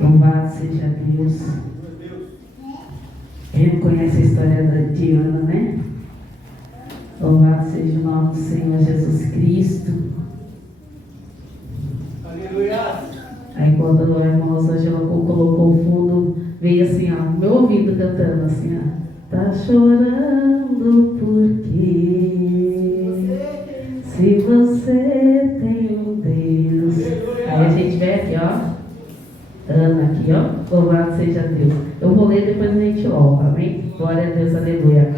Louvado seja Deus. Quem não conhece a história de Ana, né? Louvado seja o nome do Senhor Jesus Cristo. Aleluia. Aí quando a irmã Rosângela colocou o fundo, veio assim, ó, meu ouvido cantando assim, ó. Tá chorando porque se você tem um Deus. Aí a gente vem aqui, ó. Ana aqui, ó. Louvado seja Deus. Eu vou ler, depois a gente louva, amém? Glória a Deus, aleluia.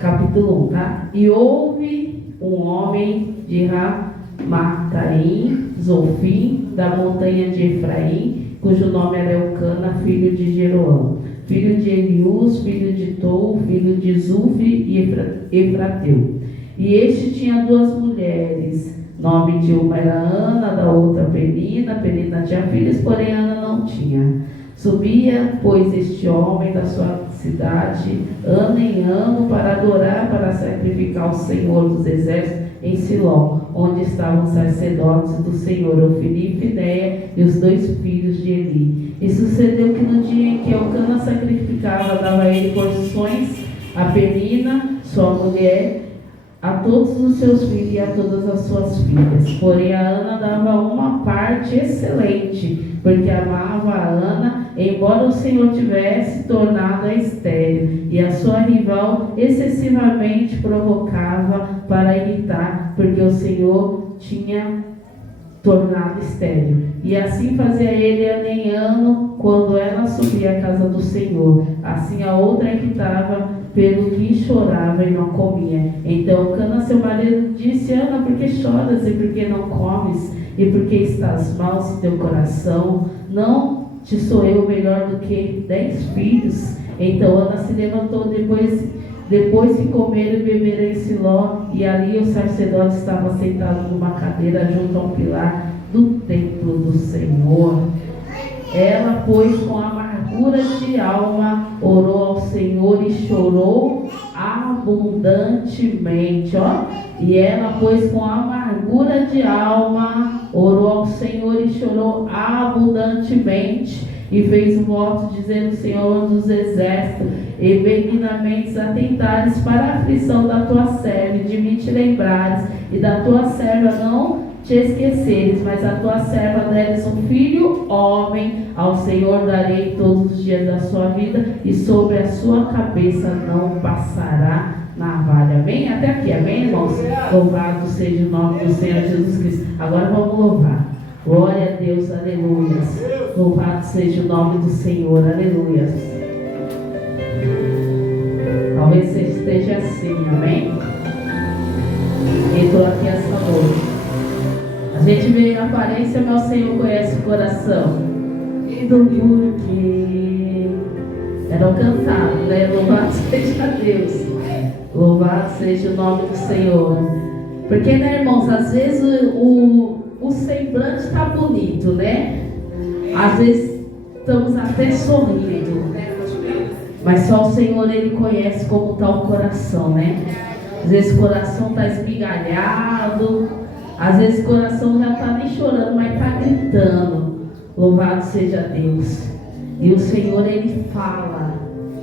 Capítulo 1, tá? E houve um homem de Ramataim, Zofim, da montanha de Efraim, cujo nome era Elcana, filho de Jeroão, filho de Eliús, filho de Tou, filho de Zufre e Efrateu. E este tinha duas mulheres, nome de uma era Ana, da outra Penina. Penina tinha filhos, porém Ana não tinha. Subia, pois, este homem da sua cidade, ano em ano, para adorar, para sacrificar ao Senhor dos Exércitos em Siló, onde estavam os sacerdotes do Senhor, Ofni e Finéia, e os dois filhos de Eli. E sucedeu que no dia em que Elcana sacrificava, dava a ele porções, a Penina, sua mulher, a todos os seus filhos e a todas as suas filhas. Porém a Ana dava uma parte excelente, porque amava a Ana, embora o Senhor tivesse tornado-a estéril, e a sua rival excessivamente provocava para irritar, porque o Senhor tinha tornado estéril. E assim fazia ele ano em ano, quando ela subia à casa do Senhor. Assim a outra irritava, pelo que chorava e não comia. Então Cana, seu marido, disse: Ana, por que choras e por que não comes? E por que estás mal em teu coração? Não te sou eu melhor do que 10 filhos? Então Ana se levantou depois que comeram e beberam em Siló, e ali os sacerdotes estavam sentados numa cadeira junto ao pilar do templo do Senhor. Ela, pois, com amargura de alma, orou ao Senhor e chorou abundantemente, ó. E ela, pois, com amargura de alma, orou ao Senhor e chorou abundantemente, e fez um voto, dizendo: Senhor dos exércitos, e benignamente atentares para a aflição da tua serva, e de mim te lembrares, e da tua serva não te esqueceres, mas a tua serva deres um filho homem. Ao Senhor darei todos os dias da sua vida, e sobre a sua cabeça não passará navalha. Amém? Até aqui, amém, irmãos? Louvado seja o nome do Senhor Jesus Cristo. Agora vamos louvar. Glória a Deus, aleluia. Louvado seja o nome do Senhor, aleluia. Talvez você esteja assim, amém? Estou aqui essa noite. A gente vê a aparência, mas o Senhor conhece o coração. E do porquê era o cantado, né? Louvado seja Deus. Louvado seja o nome do Senhor. Porque, né, irmãos, às vezes o semblante está bonito, né? Às vezes estamos até sorrindo, mas só o Senhor, Ele conhece como está o coração, né? Às vezes o coração está esmigalhado, às vezes o coração já está nem chorando, mas está gritando. Louvado seja Deus. E o Senhor, Ele fala.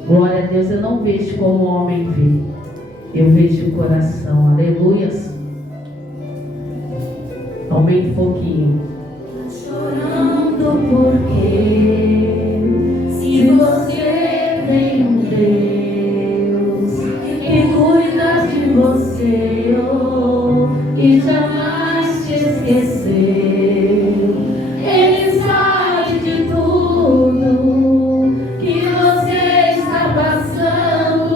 Glória a Deus. Eu não vejo como o homem vê, eu vejo o coração. Aleluias. Aumente um pouquinho. Chorando porque se você tem um Deus que cuida de você, oh, e jamais te esqueceu, Ele sabe de tudo que você está passando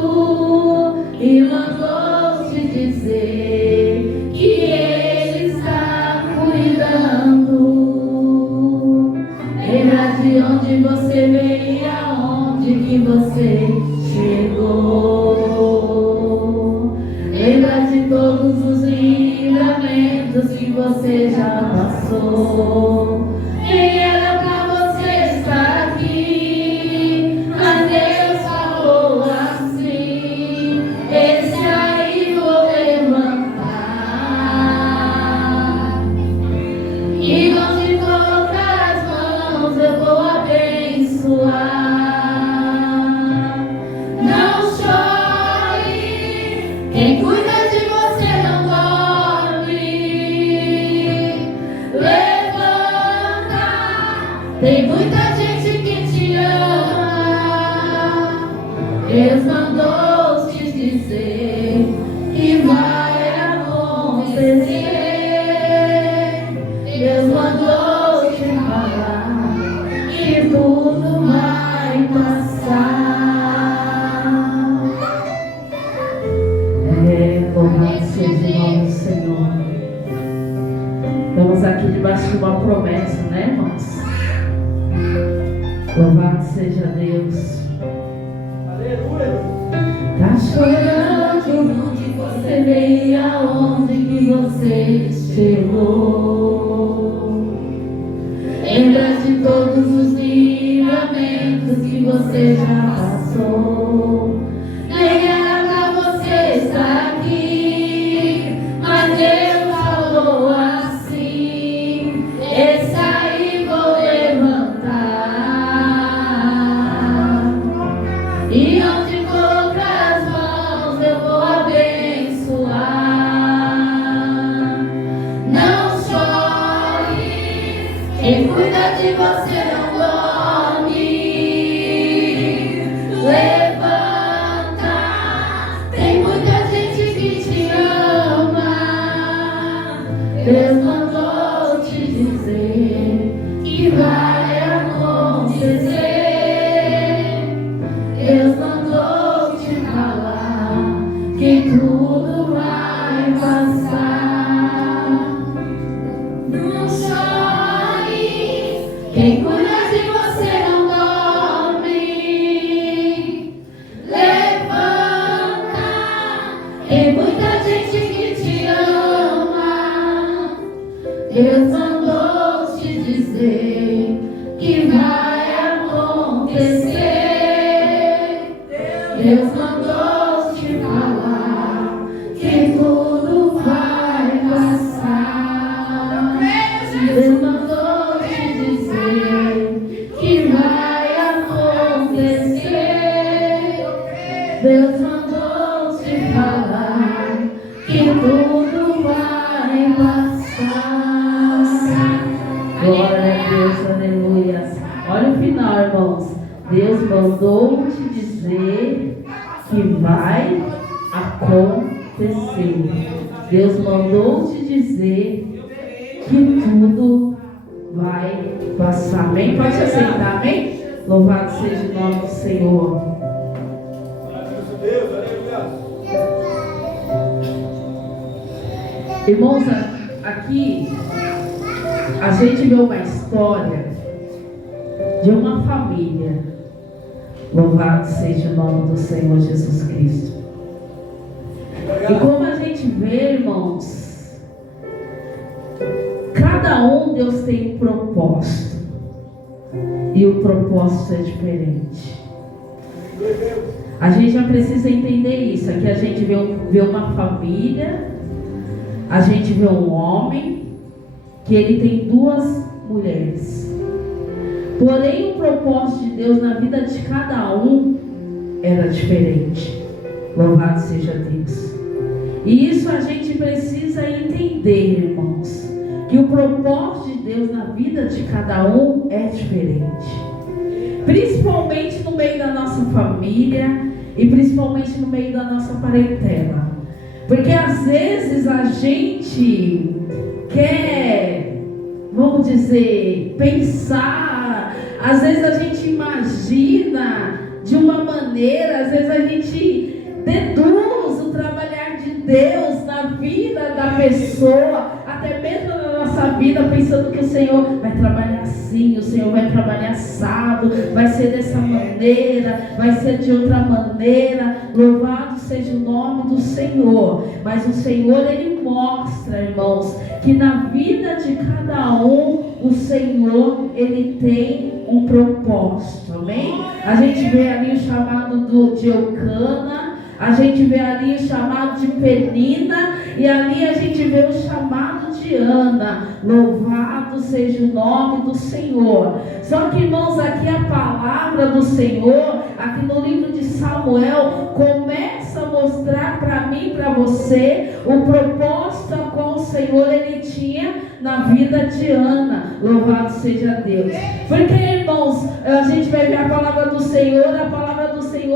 e mandou te dizer que Ele está cuidando. Tem muita gente que te ama. Deus mandou te dizer que vai acontecer. Deus mandou te falar que tudo vai passar. Louvado seja o nome do Senhor. Estamos aqui debaixo de uma promessa, né, irmãos? Louvado seja Deus. Aleluia. Tá chorando onde você veio, aonde que você chegou. Lembra de todos os livramentos que você já passou. Nem era pra você estar aqui, mas Deus falou assim: esse aí vou levantar, e onde colocar as mãos eu vou abençoar. Não chore, quem cuida de você não dorme. Levanta, tem muita gente que te ama. Deus mandou te dizer que vai acontecer. Deus mandou te falar que tudo vai passar. Não chore, quem cuida de você não dorme. Levanta, tem muita gente que te ama. Deus mandou te dizer que vai acontecer. Deus mandou te falar que tudo vai passar. Deus mandou te dizer que vai acontecer. Deus mandou te falar que tudo vai passar. Glória a Deus, aleluia. Olha o final, irmãos. Deus mandou te dizer que vai acontecer. Deus mandou te dizer que tudo vai passar. Amém? Pode aceitar, amém? Louvado seja o nome do Senhor. Irmãos, aqui a gente vê uma história de uma família. Louvado seja o nome do Senhor Jesus Cristo. E como a gente vê, irmãos, cada um Deus tem um propósito. E o propósito é diferente. A gente já precisa entender isso. Aqui a gente vê uma família. A gente vê um homem que ele tem 2 mulheres. Porém, o propósito de Deus na vida de cada um era diferente. Louvado seja Deus. E isso a gente precisa entender, irmãos, que o propósito de Deus na vida de cada um é diferente. Principalmente no meio da nossa família e principalmente no meio da nossa parentela. Porque às vezes a gente quer, vamos dizer, pensar, às vezes a gente imagina de uma maneira, às vezes a gente deduz o trabalhar de Deus na vida da pessoa, até mesmo na nossa vida, pensando que o Senhor vai trabalhar assim, o Senhor vai trabalhar assado, vai ser dessa maneira, vai ser de outra maneira. Louvado seja o nome do Senhor. Mas o Senhor, Ele mostra, irmãos, que na vida de cada um, o Senhor, Ele tem um propósito, amém? A gente vê ali o chamado de Eucana, a gente vê ali o chamado de Penina, e ali a gente vê o chamado de Ana. Louvado seja o nome do Senhor. Só que, irmãos, aqui a palavra do Senhor, aqui no livro de Samuel, começa mostrar para mim, para você, o propósito a qual o Senhor Ele tinha na vida de Ana. Louvado seja Deus. Porque, irmãos, a gente vai ver a palavra do Senhor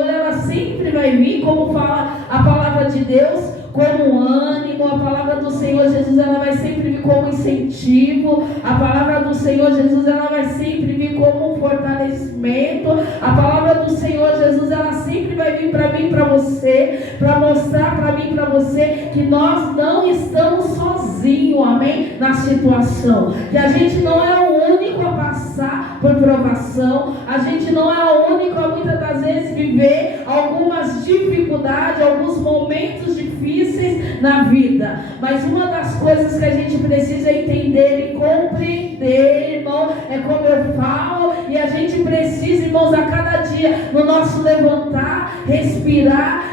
ela sempre vai vir, como fala a palavra de Deus, como ânimo. A palavra do Senhor Jesus, ela vai sempre vir como incentivo. A palavra do Senhor Jesus, ela vai sempre vir como um fortalecimento. A palavra do Senhor Jesus, ela sempre vai vir para mim, para você, para mostrar para mim, para você, que nós não estamos sozinhos, amém? Na situação, que a gente não é o único a passar por provação, a gente não é o único a muitas das vezes viver algumas dificuldades, alguns momentos difíceis na vida. Mas uma das coisas que a gente precisa entender e compreender, irmão, é como eu falo, e a gente precisa, irmãos, a cada dia, no nosso levantar, respirar,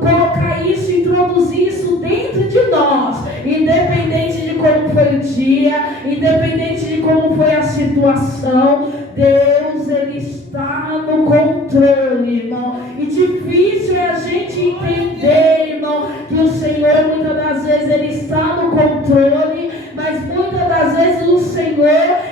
colocar isso, introduzir isso dentro de nós, independente de como foi o dia, independente de como foi a situação. Deus, Ele está no controle, irmão. E difícil é a gente entender, irmão, que o Senhor, muitas das vezes, Ele está no controle, mas muitas das vezes o Senhor,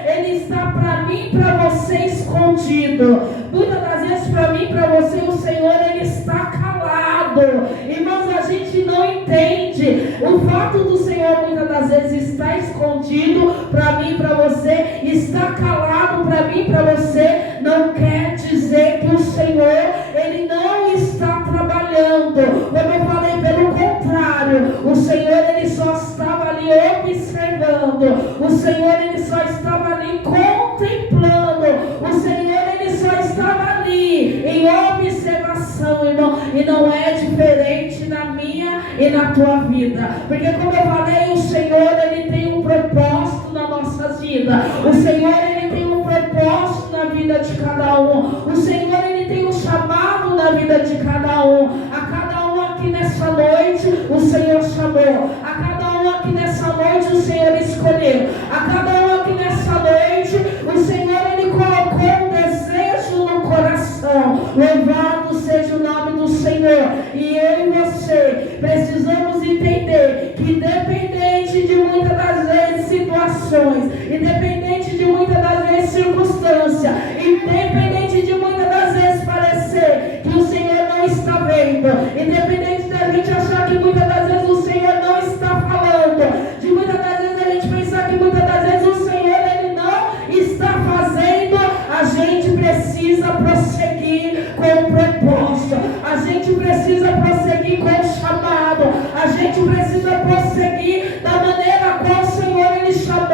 Ele está para mim e para você escondido. Muitas das vezes para mim e para você o Senhor, Ele está calado. Irmãos, a gente não entende. O fato do Senhor muitas das vezes estar escondido para mim e para você, está calado para mim e para você, não quer dizer que o Senhor, Ele não está trabalhando. Como eu falei, pelo contrário, o Senhor, Ele só estava ali observando. O Senhor, Ele só estava ali contemplando. O Senhor, Ele só estava ali em observação, irmão. E não é diferente na minha e na tua vida. Porque, como eu falei, o Senhor, Ele tem um propósito nas nossas vidas. O Senhor, Ele tem um propósito na vida de cada um. O Senhor, Ele tem um chamado na vida de cada um. A cada um aqui nessa noite, o Senhor chamou. A cada um aqui nessa noite, o Senhor escolheu. A cada um aqui nessa noite, o Senhor, Ele colocou um desejo no coração. Louvado seja o nome do Senhor. E eu e você precisamos entender que, independente de muitas das vezes situações, independente de muitas das vezes circunstâncias, independente de muitas das vezes parecer que o Senhor não está vendo, independente da gente achar que muitas das vezes o Senhor não está falando, de muitas das vezes a gente pensar que muitas das vezes o Senhor, Ele não está fazendo, a gente precisa prosseguir com o propósito, a gente precisa prosseguir com o chamado, a gente precisa prosseguir da maneira qual o Senhor, Ele chamou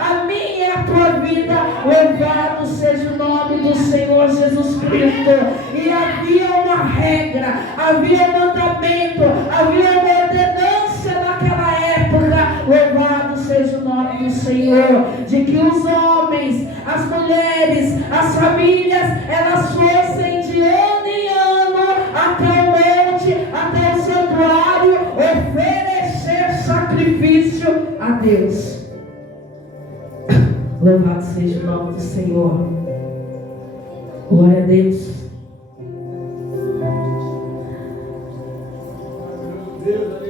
a mim e a tua vida. Louvado seja o nome do Senhor Jesus Cristo. E havia uma regra, havia um mandamento, havia uma ordenança naquela época. Louvado seja o nome do Senhor, de que os homens, as mulheres, as famílias, elas fossem de ano em ano até o monte, até o santuário, oferecer sacrifício a Deus. Louvado seja o nome do Senhor. Glória a Deus.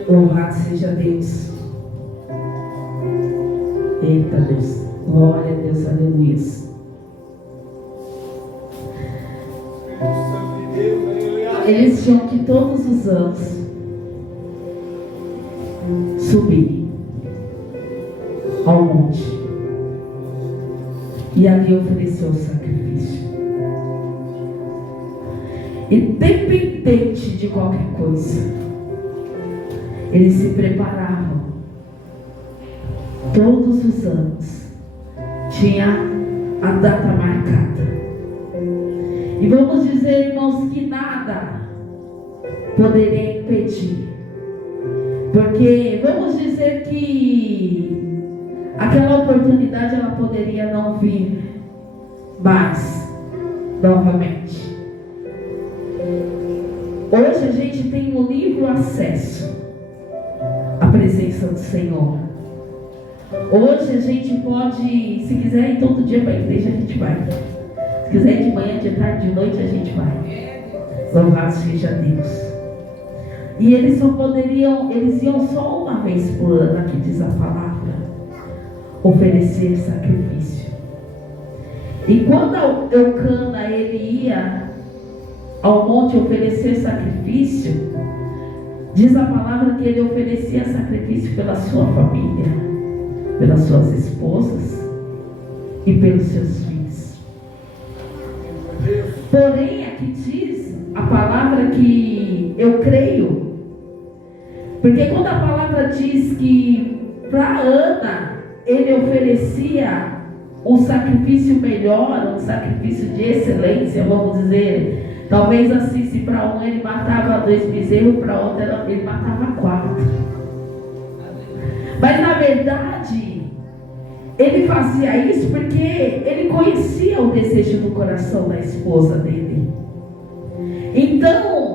Louvado seja Deus. Eita Deus. Glória a Deus. Aleluia. Eles tinham que todos os anos subir ao monte e ali ofereceu o sacrifício. Independente de qualquer coisa, eles se preparavam. Todos os anos tinha a data marcada. E vamos dizer, irmãos, que nada poderia impedir. Porque vamos dizer que aquela oportunidade ela poderia não vir mais novamente. Hoje a gente tem um livre acesso à presença do Senhor. Hoje a gente pode, se quiser ir todo dia para a igreja, a gente vai. Se quiser ir de manhã, de tarde, de noite, a gente vai. Louvado seja Deus. E eles iam só uma vez por ano, aqui diz a palavra, oferecer sacrifício. E quando Eucana ele ia ao monte oferecer sacrifício, diz a palavra que ele oferecia sacrifício pela sua família, pelas suas esposas e pelos seus filhos. Porém, aqui diz a palavra que eu creio, porque quando a palavra diz que para Ana ele oferecia um sacrifício melhor, um sacrifício de excelência, vamos dizer, talvez assim, se para um ele matava 2 bezerros, para outro ele matava 4. Mas na verdade, ele fazia isso porque ele conhecia o desejo do coração da esposa dele. Então,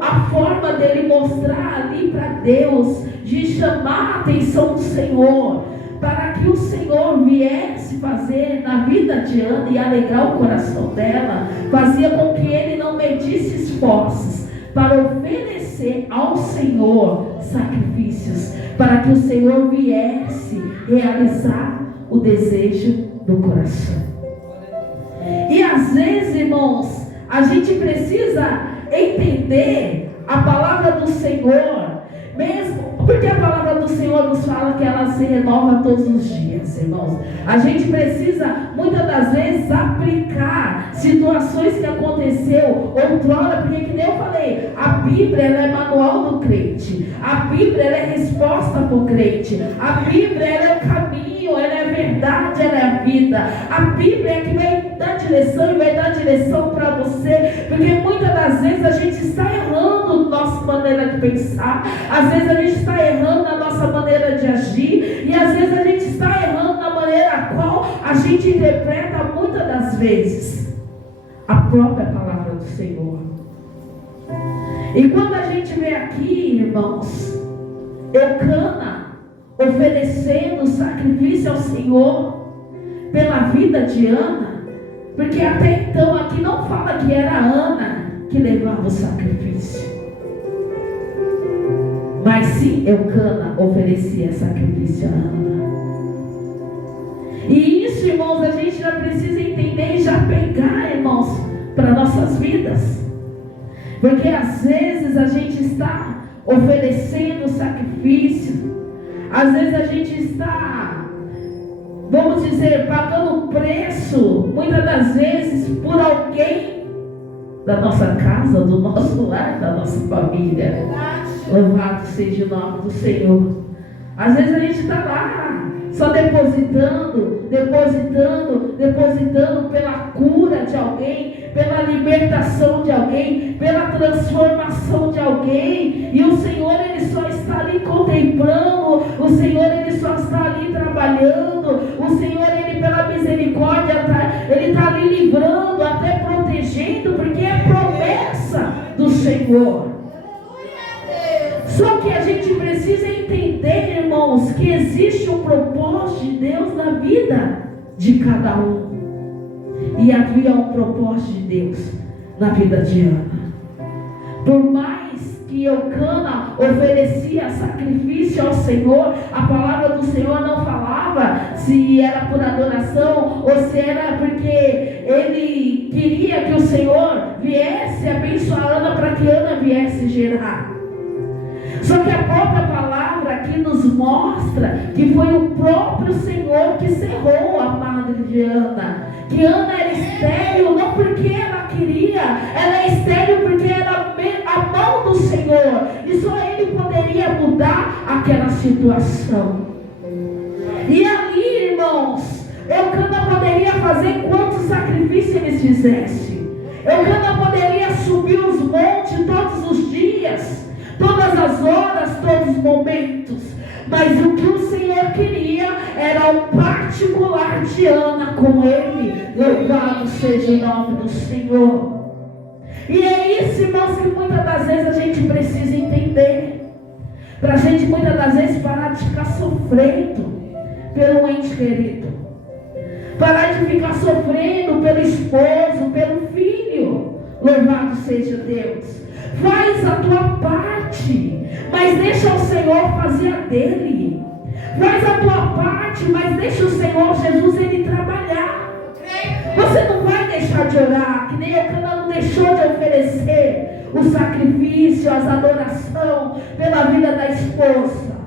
a forma dele mostrar ali para Deus, de chamar a atenção do Senhor, para que o Senhor viesse fazer na vida de Ana e alegrar o coração dela, fazia com que ele não medisse esforços para oferecer ao Senhor sacrifícios, para que o Senhor viesse realizar o desejo do coração. E às vezes, irmãos, a gente precisa entender a palavra do Senhor, mesmo porque a palavra do Senhor nos fala que ela se renova todos os dias, irmãos. A gente precisa, muitas das vezes, aplicar situações que aconteceu outrora, porque que nem eu falei, a Bíblia ela é manual do crente, a Bíblia ela é resposta para o crente, a Bíblia ela é o caminho, ela é a verdade, ela é a vida. A Bíblia é que vai dar direção e vai dar direção para você, porque muitas das vezes a gente está errando na nossa maneira de pensar, às vezes a gente está errando na nossa maneira de agir, e às vezes a gente está errando na maneira a qual a gente interpreta muitas das vezes a própria palavra do Senhor. E quando a gente vê aqui, irmãos, Eucana oferecendo sacrifício ao Senhor pela vida de Ana, porque até então aqui não fala que era Ana que levava o sacrifício, mas sim Eucana oferecia sacrifício a Ana. E isso, irmãos, a gente já precisa entender e já pegar, irmãos, para nossas vidas, porque às vezes a gente está oferecendo sacrifício, às vezes a gente está, vamos dizer, pagando preço, muitas das vezes, por alguém da nossa casa, do nosso lar, da nossa família. Louvado seja o nome do Senhor. Às vezes a gente está lá, só depositando pela cura de alguém, pela libertação de alguém, pela transformação de alguém, e o Senhor ele só está ali contemplando, o Senhor ele só está ali trabalhando, o Senhor ele pela misericórdia ele está ali livrando, até protegendo, porque é promessa do Senhor. Só que a gente precisa entender, irmãos, que existe um propósito de Deus na vida de cada um. E havia um propósito de Deus na vida de Ana. Por mais que Eucana oferecia sacrifício ao Senhor, a palavra do Senhor não falava se era por adoração ou se era porque ele queria que o Senhor viesse abençoar Ana para que Ana viesse gerar. Só que a própria palavra aqui nos mostra que foi o próprio Senhor que cerrou a madre de Ana. Que Ana era estéril não porque ela queria, ela é estéril porque era a mão do Senhor. E só Ele poderia mudar aquela situação. E ali, irmãos, Eucana poderia fazer quantos sacrifícios eles fizessem. Eucana poderia subir os montes todos os dias, todas as horas, todos os momentos, mas o que o Senhor queria era o particular de Ana com Ele. Louvado seja o nome do Senhor. E é isso, irmãos, que muitas das vezes a gente precisa entender, para a gente muitas das vezes parar de ficar sofrendo pelo ente querido, parar de ficar sofrendo pelo esposo, pelo filho. Louvado seja Deus. Faz a tua parte. parte, mas deixa o Senhor fazer a dele. Faz a tua parte, mas deixa o Senhor Jesus ele trabalhar. Você não vai deixar de orar, que nem Eucana não deixou de oferecer o sacrifício, as adoração pela vida da esposa.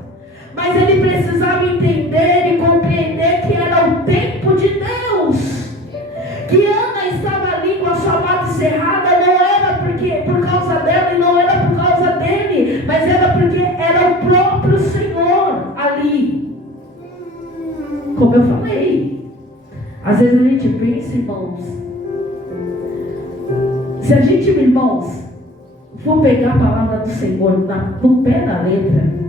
Mas ele precisava entender e compreender que era o tempo de Deus. Que Ana estava ali com a sua mata encerrada, não era por causa dela e não era por causa dele, mas era porque era o próprio Senhor ali. Como eu falei, às vezes a gente pensa, irmãos, se a gente, irmãos, for pegar a palavra do Senhor no pé da letra,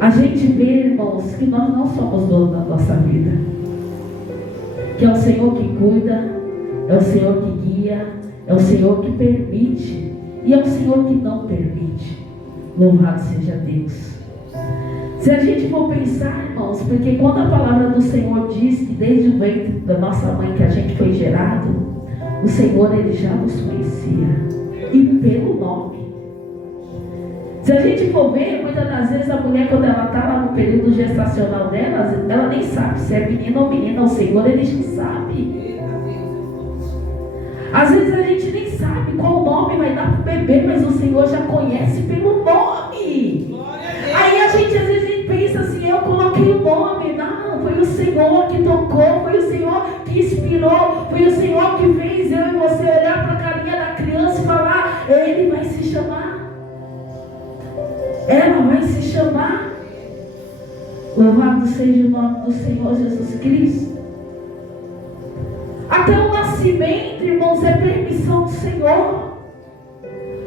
a gente vê, irmãos, que nós não somos donos da nossa vida, que é o Senhor que cuida, é o Senhor que guia, é o Senhor que permite e é o Senhor que não permite. Louvado seja Deus. Se a gente for pensar, irmãos, porque quando a palavra do Senhor diz que desde o ventre da nossa mãe que a gente foi gerado, o Senhor ele já nos conhecia e pelo nome. Se a gente for ver, muitas das vezes a mulher, quando ela está lá no período gestacional dela, ela nem sabe se é menino ou menina. O Senhor ele já sabe. Às vezes a gente nem sabe qual nome vai dar para o bebê, mas o Senhor já conhece pelo nome. Aí a gente às vezes pensa assim, eu coloquei o nome. Não, foi o Senhor que tocou, foi o Senhor que inspirou, foi o Senhor que fez eu e você olhar para a carinha da criança e falar, ele vai se chamar. Ela vai se chamar. Louvado seja o nome do Senhor Jesus Cristo. Até o nascimento, irmãos, é permissão do Senhor.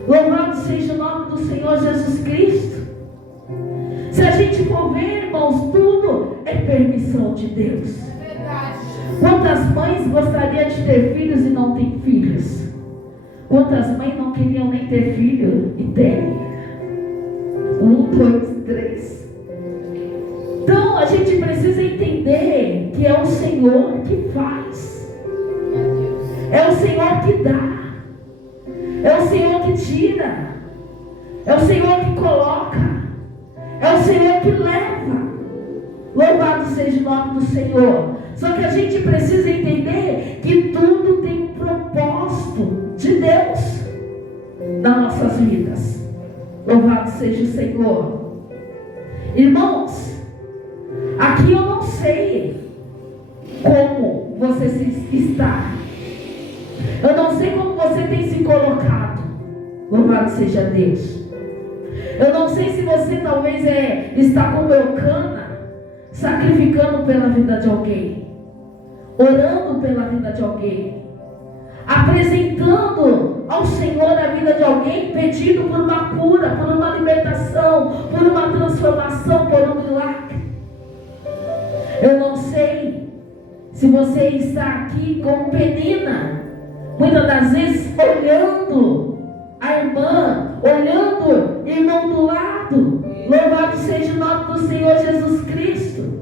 Louvado seja o nome do Senhor Jesus Cristo. Se a gente for ver, irmãos, tudo é permissão de Deus. Quantas mães gostariam de ter filhos e não têm filhos? Quantas mães não queriam nem ter filho e têm? 1, 2, 3. Então a gente precisa entender que é o Senhor que faz, é o Senhor que dá, é o Senhor que tira, é o Senhor que coloca, é o Senhor que leva. Louvado seja o nome do Senhor. Só que a gente precisa entender que tudo tem um propósito de Deus nas nossas vidas. Louvado seja o Senhor. Irmãos, aqui eu não sei como você está. Eu não sei como você tem se colocado. Louvado seja Deus. Eu não sei se você talvez está como Eucana, sacrificando pela vida de alguém, orando pela vida de alguém, apresentando ao Senhor a vida de alguém, pedindo por uma cura, por uma libertação, por uma transformação, por um milagre. Eu não sei se você está aqui como Penina, muitas das vezes olhando a irmã, olhando o irmão do lado. Louvado seja o nome do Senhor Jesus Cristo.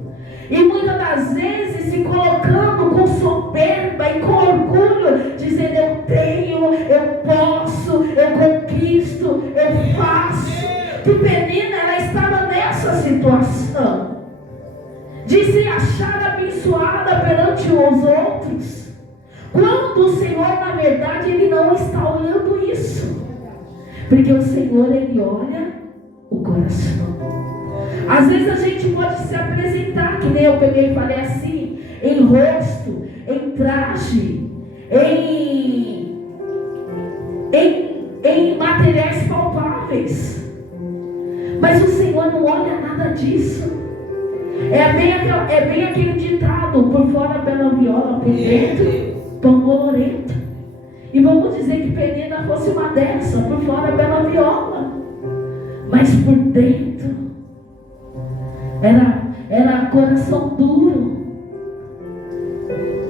E muitas das vezes se colocando com soberba e com orgulho, dizendo eu tenho, eu posso, eu conquisto, eu faço. Que Penina, ela estava nessa situação de se achar abençoada perante os outros, quando o Senhor, na verdade, Ele não está olhando isso, porque o Senhor, Ele olha o coração. Às vezes a gente pode se apresentar, que nem eu peguei e falei assim, em rosto, em traje, em materiais palpáveis, mas o Senhor não olha nada disso. É bem aquele ditado, por fora bela viola, por dentro pão bolorento. E vamos dizer que Penina fosse uma dessa, por fora bela viola, mas por dentro era coração duro,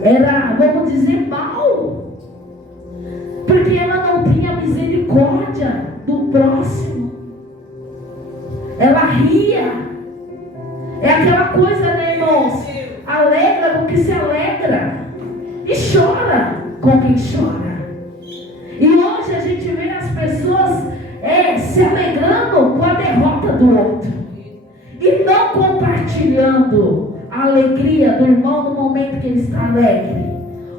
era, vamos dizer, mal, porque ela não tinha misericórdia do próximo, ela ria. É aquela coisa, né, irmãos? Alegra com que se alegra e chora com quem chora. E hoje a gente vê as pessoas se alegrando com a derrota do outro e não compartilhando a alegria do irmão no momento que ele está alegre,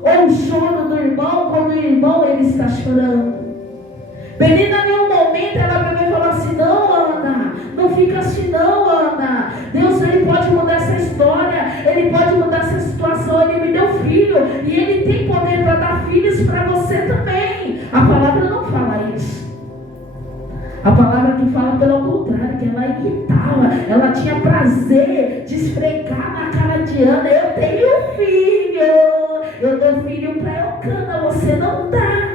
ou o choro do irmão quando o irmão ele está chorando. Penina, em nenhum momento ela vai me falar assim: não, Ana, não fica assim não, Ana. Deus, ele pode mudar essa história, ele pode mudar essa situação. Ele me deu filho e ele tem poder para dar filhos para você também. A palavra não fala isso. A palavra que fala pelo contrário, que ela irritava, ela tinha prazer de esfregar na cara de Ana: eu tenho filho, eu dou filho para Elcana, você não dá.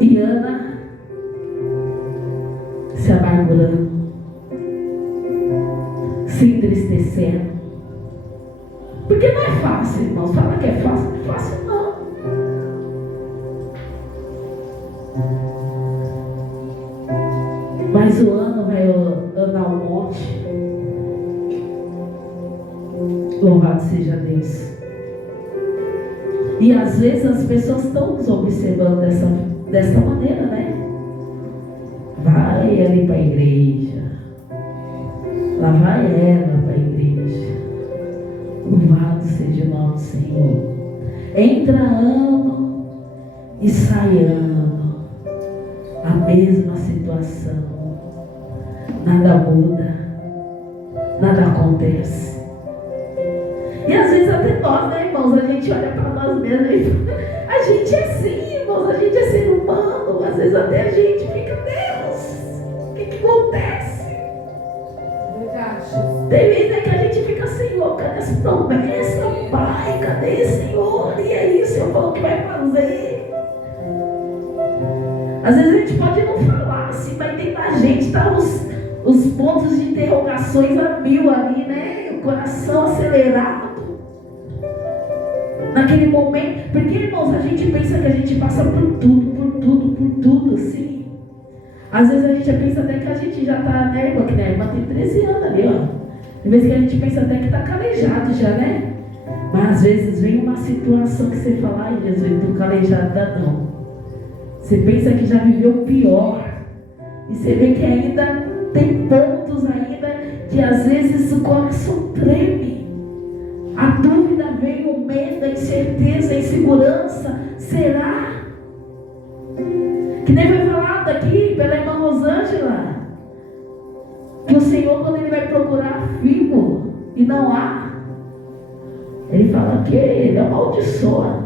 E Ana se amargurando, se entristecendo, porque não é fácil, irmãos. Falar que é fácil, não é fácil não. Mas o ano vai andar um monte. Louvado seja Deus. E às vezes as pessoas estão nos observando dessa maneira, né? Vai ali para a igreja, lá vai ela para a igreja. Louvado seja o nome do Senhor. Entra ano e sai ano, a mesma situação. Nada muda, nada acontece. E às vezes até nós, né, irmãos, a gente olha para nós mesmos e a gente é assim, irmãos, a gente é ser humano. Às vezes até a gente fica: Deus, o que acontece? Tem vezes, né, que a gente fica: Senhor, cadê essa promessa, Pai? Cadê, Senhor? E é isso, eu falo que vai fazer. Às vezes a gente pode não falar assim, mas dentro da gente tá os pontos de interrogações a mil ali, né? O coração acelerado. Naquele momento, porque, irmãos, a gente pensa que a gente passa por tudo, sim. Às vezes a gente pensa até que a gente já está, né, irmã? Que a irmã tem 13 anos ali, ó. Tem vezes que a gente pensa até que está calejado já, né? Mas às vezes vem uma situação que você fala: ai, Jesus, estou calejada não. Você pensa que já viveu o pior. E você vê que ainda tem pontos ainda que às vezes o coração treme. A dúvida vem, o medo, a incerteza, a insegurança. Será? Que nem foi falado aqui pela irmã Rosângela, que o Senhor, quando ele vai procurar figo e não há, ele fala que ele amaldiçoa.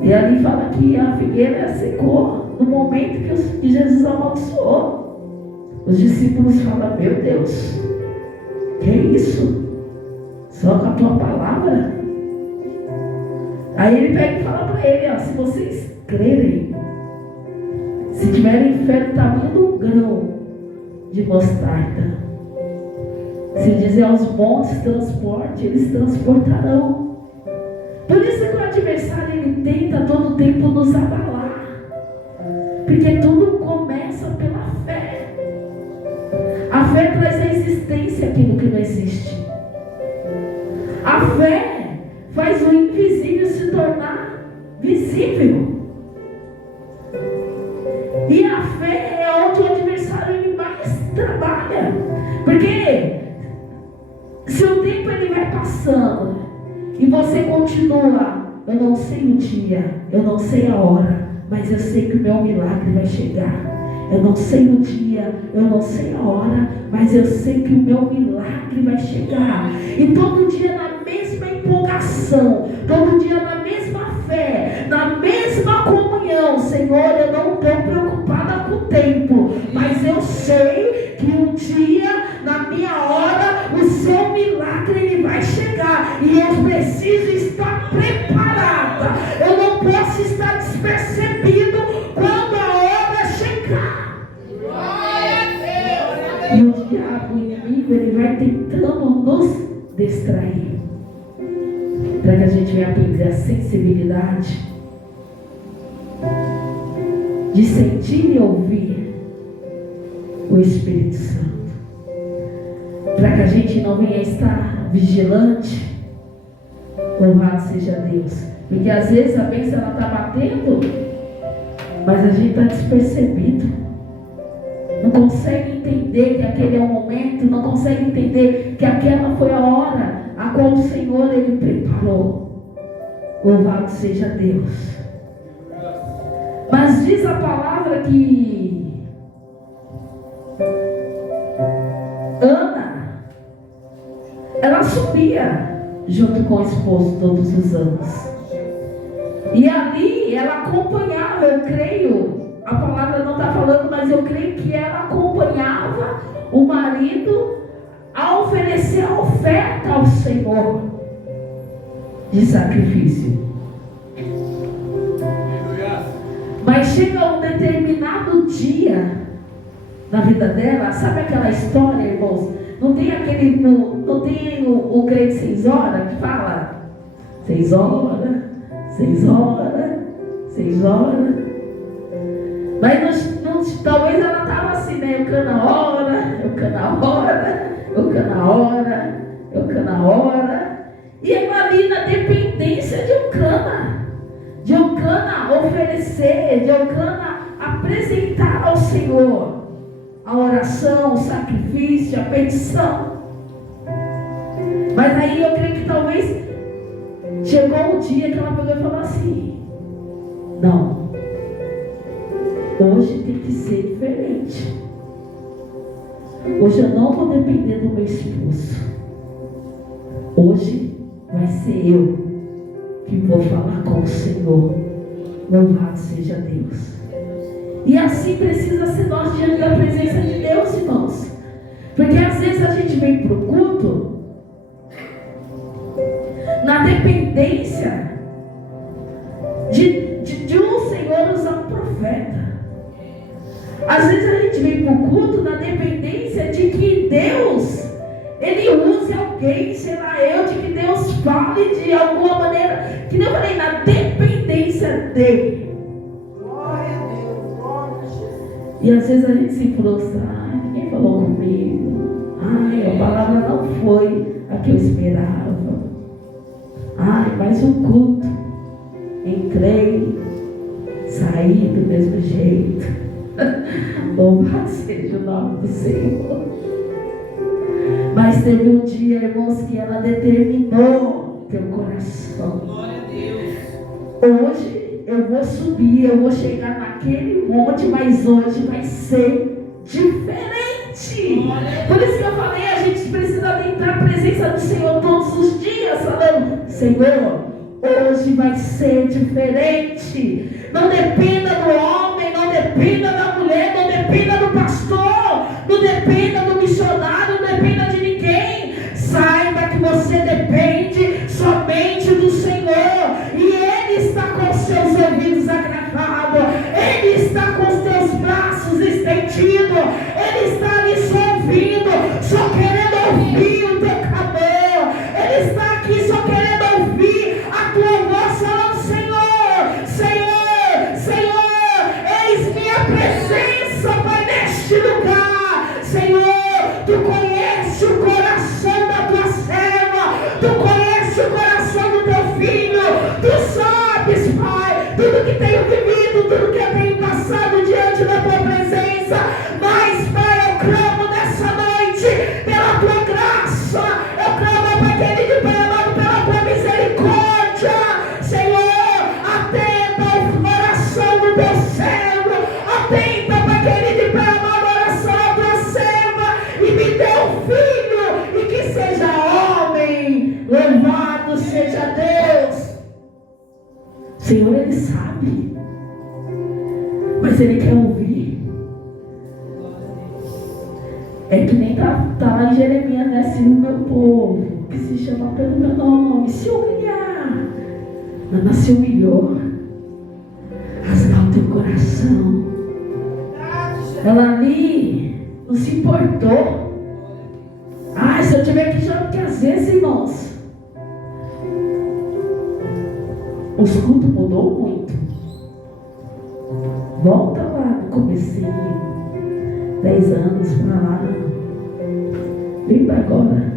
E ali fala que a figueira secou no momento que Jesus amaldiçoou. Os discípulos falam: meu Deus, que é isso? Só com a tua palavra? Aí ele pega e fala para ele: ó, se vocês crerem, se tiverem fé do tamanho do grão de mostarda, se dizer aos montes transporte, eles transportarão. Por isso que o adversário ele tenta todo tempo nos abalar, porque tudo começa pela fé. A fé traz à existência aquilo que não existe. A fé faz o invisível se tornar visível. E a fé é onde o adversário ele mais trabalha. Porque se o tempo ele vai passando e você continua: eu não sei o dia, eu não sei a hora, mas eu sei que o meu milagre vai chegar. Eu não sei o dia, eu não sei a hora, mas eu sei que o meu milagre vai chegar. E todo dia na mesma empolgação, todo dia na mesma fé, na mesma comunhão: Senhor, eu não estou preocupada com o tempo, mas eu sei que um dia, na minha hora, o seu milagre ele vai chegar. E eu preciso estar preparada. Eu não posso estar despercebido quando a hora chegar. E o diabo, o inimigo, ele vai tentando nos distrair, para que a gente venha aprender a sensibilidade de sentir e ouvir o Espírito Santo, para que a gente não venha estar vigilante. Louvado seja Deus, Porque às vezes a bênção ela está batendo, mas a gente está despercebido. Não consegue entender que aquele é o momento, não consegue entender que aquela foi a hora a qual o Senhor Ele preparou. Louvado seja Deus. Mas diz a palavra que Ana, ela subia junto com o esposo todos os anos. E ali ela acompanhava, eu creio, a palavra não está falando, mas eu creio que ela acompanhava o marido a oferecer a oferta ao Senhor de sacrifício. Mas chega um determinado dia na vida dela, sabe aquela história, irmãos? Não tem aquele, não tem o crente 6 horas que fala 6 horas, 6 horas, 6 horas. Mas talvez ela estava assim, né? Eu cano a hora, eu cano a hora, eu cano a hora, eu cano a hora. E ela ali na dependência de Eucana oferecer, de Eucana apresentar ao Senhor a oração, o sacrifício, a petição. Mas aí eu creio que talvez chegou um dia que ela pegou e falou assim: não, hoje tem que ser diferente. Hoje eu não vou depender do meu esposo. Hoje vai ser eu que vou falar com o Senhor. Louvado seja Deus. E assim precisa ser nós diante da presença de Deus, irmãos. Porque às vezes a gente vem para o culto na dependência de um Senhor usar um profeta. Às vezes a gente vem para o culto na dependência de que Deus Ele use alguém, sei lá eu, de que Deus fale de alguma maneira, que eu falei, na dependência dele. Glória a Deus, glória a Jesus. E às vezes a gente se frustra: ai, ninguém falou comigo, ai, a palavra não foi a que eu esperava, ai, mais um culto, entrei, saí do mesmo jeito. Louvado seja o nome do Senhor. Mas teve um dia, irmãos, que ela determinou teu coração. Glória a Deus. Hoje eu vou subir, eu vou chegar naquele monte, mas hoje vai ser diferente. Por isso que eu falei, a gente precisa adentrar a presença do Senhor todos os dias, falando: Senhor, hoje vai ser diferente. Não dependa do homem, não dependa da mulher, não dependa do pastor, não dependa do missionário, não dependa de ninguém. Saiba que você depende somente do Senhor. E Ele está com seus ouvidos agravados, Ele está com os teus braços estendidos, Ele está ali só ouvindo, só querendo ouvir o teu clamor. Ele está aqui só querendo ouvir a tua voz falando: Senhor, Senhor, Senhor, eis minha presença, Pai, neste lugar. Senhor, Tu conhece o coração da Tua serva, Tu conhece o coração do Teu filho, Tu sabes, Pai, tudo que tenho vivido, tudo que eu tenho passado diante da Tua presença. Mas, Pai, eu clamo nessa noite pela Tua graça, eu clamo, Pai querido, pela Tua misericórdia. Senhor, atenta ao coração do Teu servo, atenta, Pai querido, pela oração da Tua serva, e me dê um filho, e que seja homem. Louvado seja Deus. Senhor, Ele sabe, mas Ele quer ouvir. É que nem tá lá em Jeremias, né? Se o meu povo, que se chama pelo meu nome, se humilhar. Ana se humilhou, rasgar o teu coração. Ela ali não se importou. Ah, se eu tiver que chorar, porque às vezes, irmãos, os cultos mudou muito. Volta lá no comecinho, 10 anos pra lá, vem pra agora.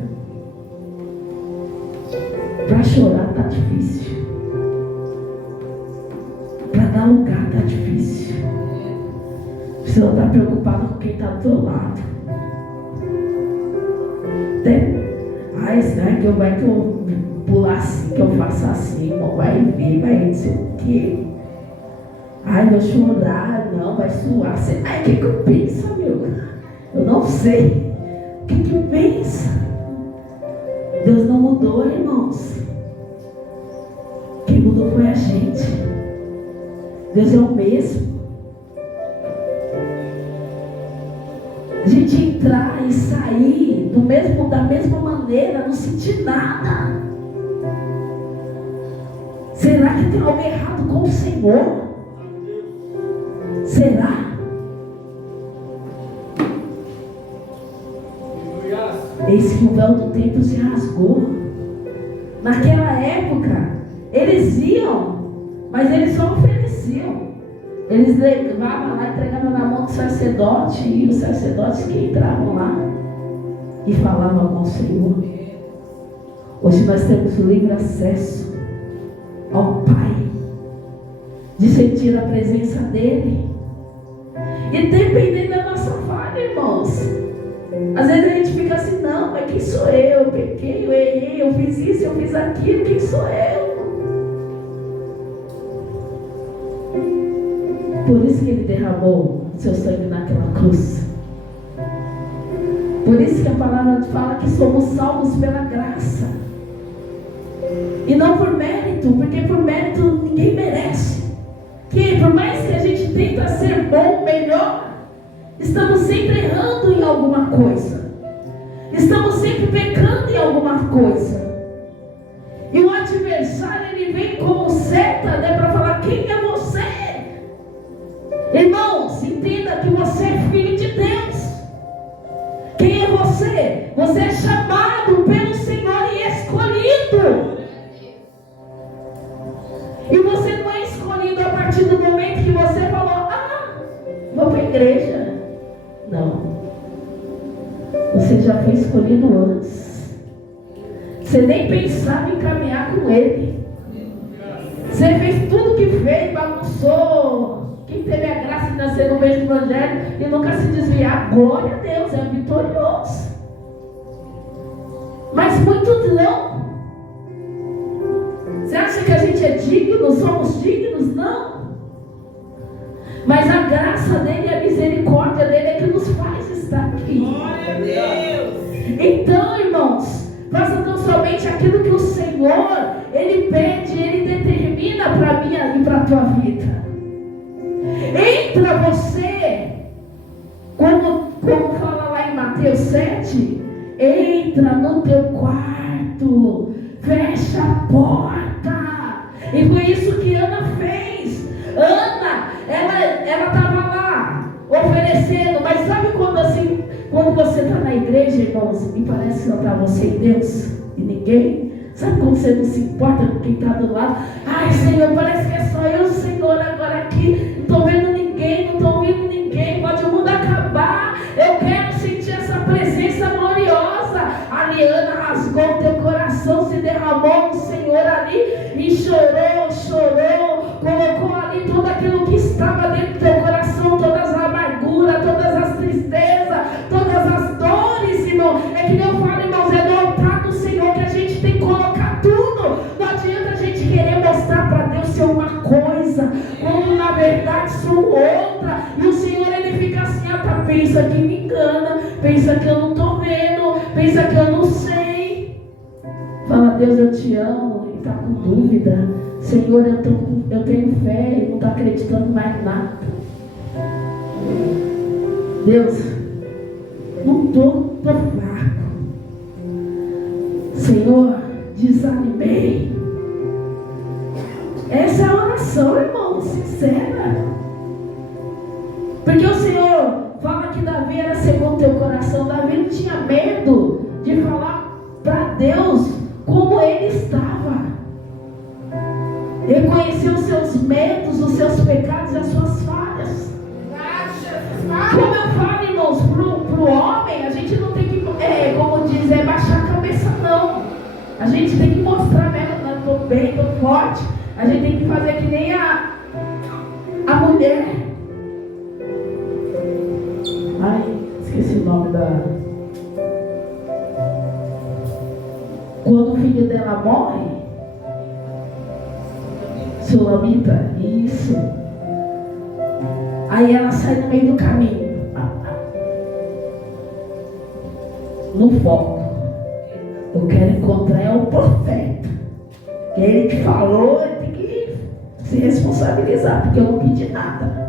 Pra chorar tá difícil. Senhor está preocupado com quem está do teu lado. Ai, será que eu pular assim, que eu faço assim, irmão? Vai vir, vai não sei o quê. Ai, vou chorar, não, vai suar. Ai, o que eu penso, meu? Eu não sei. O que eu penso? Deus não mudou, irmãos. Quem mudou foi a gente. Deus é o mesmo. A gente entrar e sair da mesma maneira, não sentir nada. Será que tem algo errado com o Senhor? Será? Eis que o véu do templo se rasgou. Naquela época, eles iam, mas eles só ofereciam. Eles levavam lá, entregavam na mão do sacerdote, e os sacerdotes que entravam lá e falavam com o Senhor. Hoje nós temos o livre acesso ao Pai, de sentir a presença dEle. E dependendo da nossa falha, irmãos, às vezes a gente fica assim, não, mas quem sou eu? Eu pequei, eu errei, eu fiz isso, eu fiz aquilo, quem sou eu? Por isso que Ele derramou seu sangue naquela cruz. Por isso que a palavra fala que somos salvos pela graça. E não por mérito, porque por mérito ninguém merece. Que por mais que a gente tenta ser bom, melhor, estamos sempre errando em alguma coisa. Estamos sempre pecando em alguma coisa. E o adversário, ele vem como seta, né, para falar, quem é você? Irmãos, entenda que você é filho de Deus. Quem é você? Você é chamado pelo Senhor e escolhido. E você não é escolhido a partir do momento que você falou, vou para a igreja. Não. Você já foi escolhido antes. Você nem pensava em caminhar com Ele. Você fez tudo que fez, bagunçou. Quem teve a graça de nascer no mesmo evangelho e nunca se desviar, glória a Deus, é vitorioso. Mas muitos não. Você acha que a gente é digno? Somos dignos? Não. Mas a graça dele e a misericórdia dele é que nos faz estar aqui. Glória a Deus. Então, irmãos, faça tão somente aquilo que o Senhor, Ele pede, Ele determina para mim e para a tua vida. Entra você, como fala lá em Mateus 7, entra no teu quarto, fecha a porta. E foi isso que Ana fez. Ana, ela estava lá oferecendo, mas sabe quando você está na igreja, irmãos, e parece que só está você e Deus e ninguém? Sabe quando você não se importa com quem está do lado? Ai, Senhor, parece que é só eu, Senhor, agora aqui. Não estou vendo ninguém, não estou ouvindo ninguém. Pode o mundo acabar. Eu quero sentir essa presença gloriosa. A Liana rasgou o teu coração, se derramou no Senhor ali e chorou. Colocou ali tudo aquilo que estava dentro do teu coração, todas as amarguras, todas as tristezas, todas as dores, irmão. É que nem eu falo, irmãos, é do altar do Senhor que a gente tem que colocar tudo. Não adianta a gente querer mostrar para Deus ser uma coisa, quando na verdade sou outra. E o Senhor, Ele fica assim, pensa que me engana, pensa que eu não estou vendo, pensa que eu não sei. Fala, Deus, eu te amo, e está com dúvida. Senhor, eu tenho fé e não estou acreditando mais nada. Deus, não estou fraco. Senhor, desanimei. Essa é a oração, irmão, sincera. Porque o Senhor fala que Davi era segundo teu coração. Davi não tinha medo de falar para Deus como ele estava. Reconheceu os seus medos, os seus pecados e as suas falhas. Como eu falo, irmãos, pro homem, a gente não tem que, como diz, baixar a cabeça, não. A gente tem que mostrar mesmo, eu estou bem, estou forte. A gente tem que fazer que nem a mulher. Ai, esqueci o nome da... Quando o filho dela morre, Sulamita, isso. Aí ela sai no meio do caminho, no foco. Eu quero encontrar o profeta. Que ele que falou, ele tem que se responsabilizar, porque eu não pedi nada.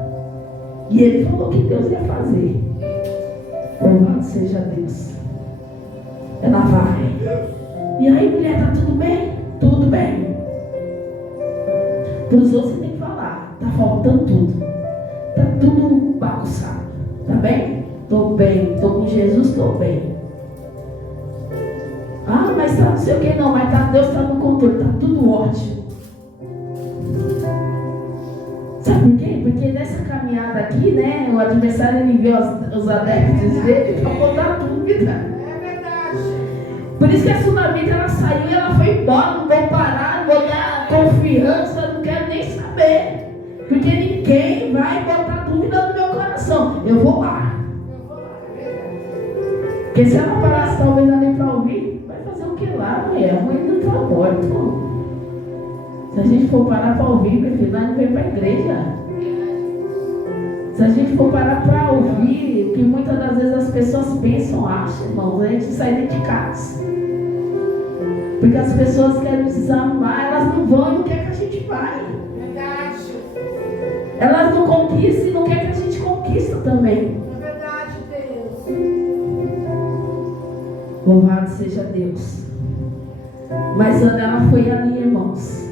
E ele falou que Deus ia fazer. Louvado seja Deus. Ela vai. E aí, mulher, tá tudo bem? Tudo bem. Para os outros você tem que falar. Tá faltando tudo. Tá tudo bagunçado. Tá bem? Tô bem. Tô com Jesus, tô bem. Ah, mas tá não sei o que não. Mas tá, Deus tá no controle. Tá tudo ótimo. Sabe por quê? Porque nessa caminhada aqui, né? O adversário, ele vê os adeptos dele pra botar dúvida. É verdade. Por isso que a Sunamita, ela saiu e ela foi embora. Não vou parar, não vou dar confiança, não quero nem saber. Porque ninguém vai botar dúvida no meu coração. Eu vou lá. Porque se ela parasse talvez ali para ouvir, vai fazer o que lá, mulher? A mãe não está morta. Se a gente for parar para ouvir, meu filho, nós não vem para a igreja. Se a gente for parar para ouvir, o que muitas das vezes as pessoas pensam, acham, irmãos, a gente sai dentro de casa. Porque as pessoas querem nos amar, elas não vão e não querem que a gente vai. Verdade. Elas não conquistam e não querem que a gente conquista também. É verdade, Deus. Louvado seja Deus. Mas Ana, ela foi ali, irmãos.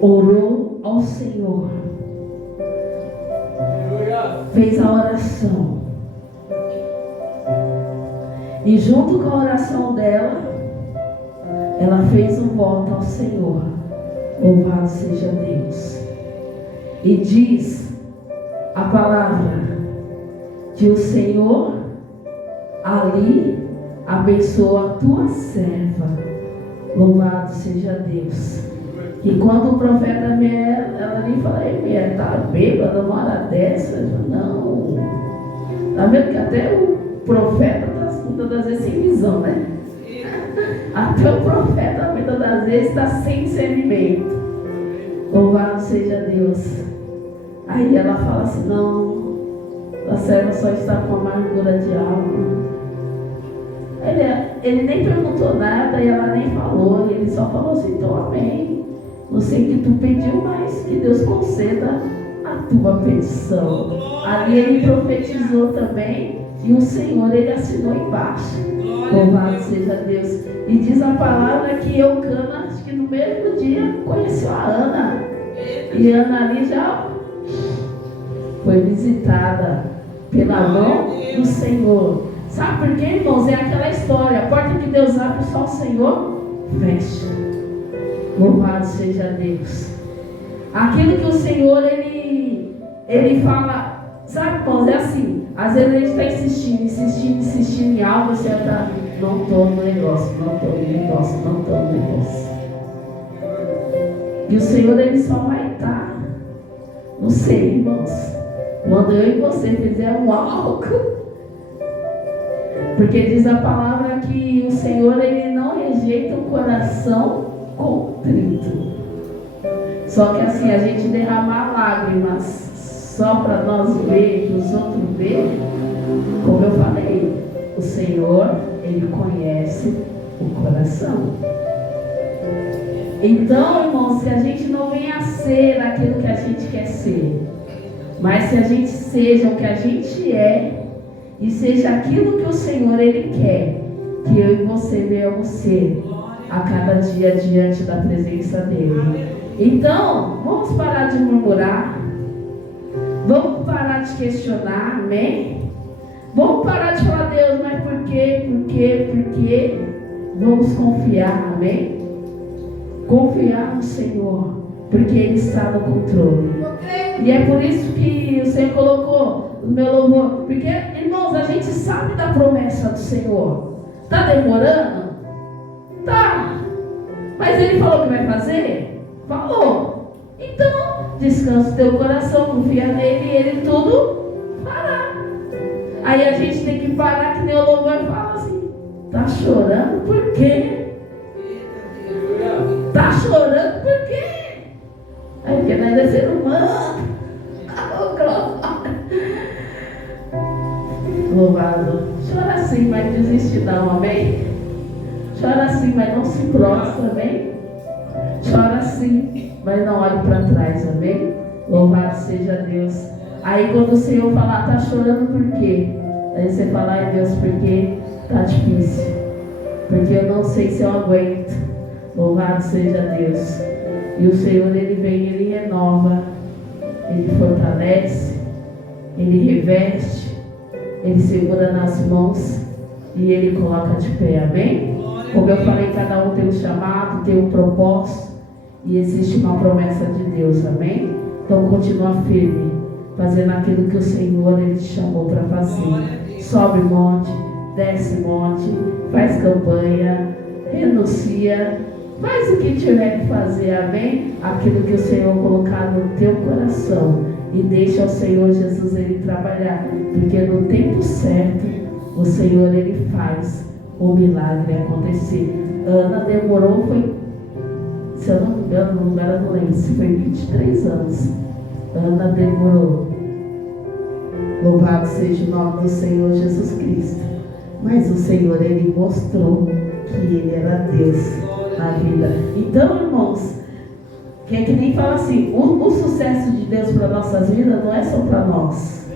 Orou ao Senhor. Fez a oração. E junto com a oração dela, ela fez um voto ao Senhor. Louvado seja Deus. E diz a palavra que o Senhor ali abençoa a tua serva. Louvado seja Deus. E quando o profeta vier, ela nem fala, ei, mulher, tá bêbada uma hora dessa? Não. Tá vendo que até o profeta está muitas das vezes sem visão, né? Até o profeta muitas das vezes está sem discernimento. Louvado seja Deus. Aí ela fala assim, não, a serva só está com amargura de alma. Ele nem perguntou nada e ela nem falou. Ele só falou assim, então amém. Não sei o que tu pediu, mas que Deus conceda a tua petição. Ali ele profetizou também e o Senhor, ele assinou embaixo. Louvado seja Deus. E diz a palavra que Eucana, acho que no mesmo dia, conheceu a Ana. E Ana ali já foi visitada pela mão do Senhor. Sabe por quê, irmãos? É aquela história. A porta que Deus abre, só o Senhor fecha. Louvado seja Deus. Aquilo que o Senhor, ele fala, sabe, irmãos, é assim. Às vezes a gente está insistindo em algo, você está, não estou no negócio, não estou no negócio. E o Senhor, ele só vai estar, não sei, irmãos, quando eu e você fizermos algo. Porque diz a palavra que o Senhor, ele não rejeita o coração contrito. Só que assim, a gente derramar lágrimas só para nós ver, para os outros ver, como eu falei, o Senhor, ele conhece o coração. Então, irmãos, se a gente não venha a ser aquilo que a gente quer ser, mas se a gente seja o que a gente é, e seja aquilo que o Senhor, ele quer, que eu e você venhamos ser a cada dia diante da presença dele. Então, vamos parar de murmurar. Vamos parar de questionar, amém? Vamos parar de falar, Deus, mas por quê? Vamos confiar, amém? Confiar no Senhor, porque Ele está no controle. E é por isso que o Senhor colocou no meu louvor. Porque, irmãos, a gente sabe da promessa do Senhor. Está demorando? Tá. Mas Ele falou que vai fazer? Falou. Então, descansa o teu coração, confia nele e Ele tudo fará. Aí a gente tem que parar, que nem o louvor fala assim: tá chorando por quê? Tá chorando por quê? Aí porque nós é ser humano. Oh, glória. Louvado. Chora assim, mas desiste não, amém? Chora assim, mas não se prostra, amém? Chora assim, mas não olhe para trás, amém? Louvado seja Deus. Aí quando o Senhor falar, tá chorando por quê? Aí você fala: ai Deus, porque tá difícil. Porque eu não sei se eu aguento. Louvado seja Deus. E o Senhor, Ele vem, Ele renova, Ele fortalece, Ele reveste, Ele segura nas mãos e Ele coloca de pé, amém? Como eu falei, cada um tem um chamado, tem um propósito e existe uma promessa de Deus, amém? Então continua firme, fazendo aquilo que o Senhor Ele te chamou para fazer. Sobe monte, desce monte, faz campanha, renuncia, faz o que tiver que fazer, amém? Aquilo que o Senhor colocar no teu coração e deixa o Senhor Jesus Ele trabalhar, porque no tempo certo o Senhor Ele faz o milagre acontecer. Ana demorou, foi, se eu não me engano, agora eu não lembro se foi 23 anos. Ana demorou. Louvado seja o nome do Senhor Jesus Cristo. Mas o Senhor, Ele mostrou que Ele era Deus na vida. Então, irmãos, que é que nem fala assim, o sucesso de Deus para nossas vidas não é só para nós,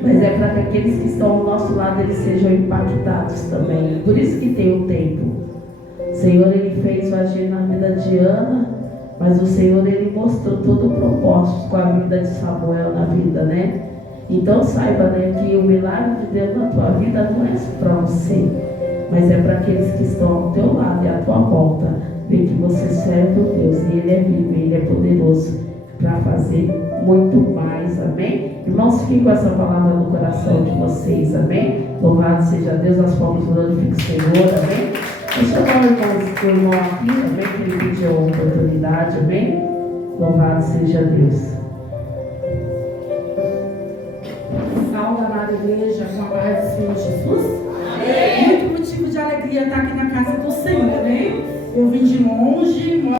mas é para que aqueles que estão ao nosso lado, eles sejam impactados também. Por isso que tem o tempo. O Senhor, Ele fez o agir na vida de Ana, mas o Senhor, Ele mostrou todo o propósito com a vida de Samuel na vida, né? Então saiba, né, que o milagre de Deus na tua vida não é só para você, mas é para aqueles que estão ao teu lado e à tua volta, ver que você serve o Deus e Ele é vivo, Ele é poderoso para fazer muito mais, amém? Irmãos, fiquem com essa palavra no coração de vocês, amém? Louvado seja Deus, as palmas glorificam o Senhor, amém? Deixa eu chamar o irmão aqui, amém? Que ele pediu a oportunidade, amém? Louvado seja Deus. Salve, amada igreja, com a paz do Senhor Jesus. Amém. Muito motivo de alegria estar aqui na casa do Senhor, né? Eu vim de longe,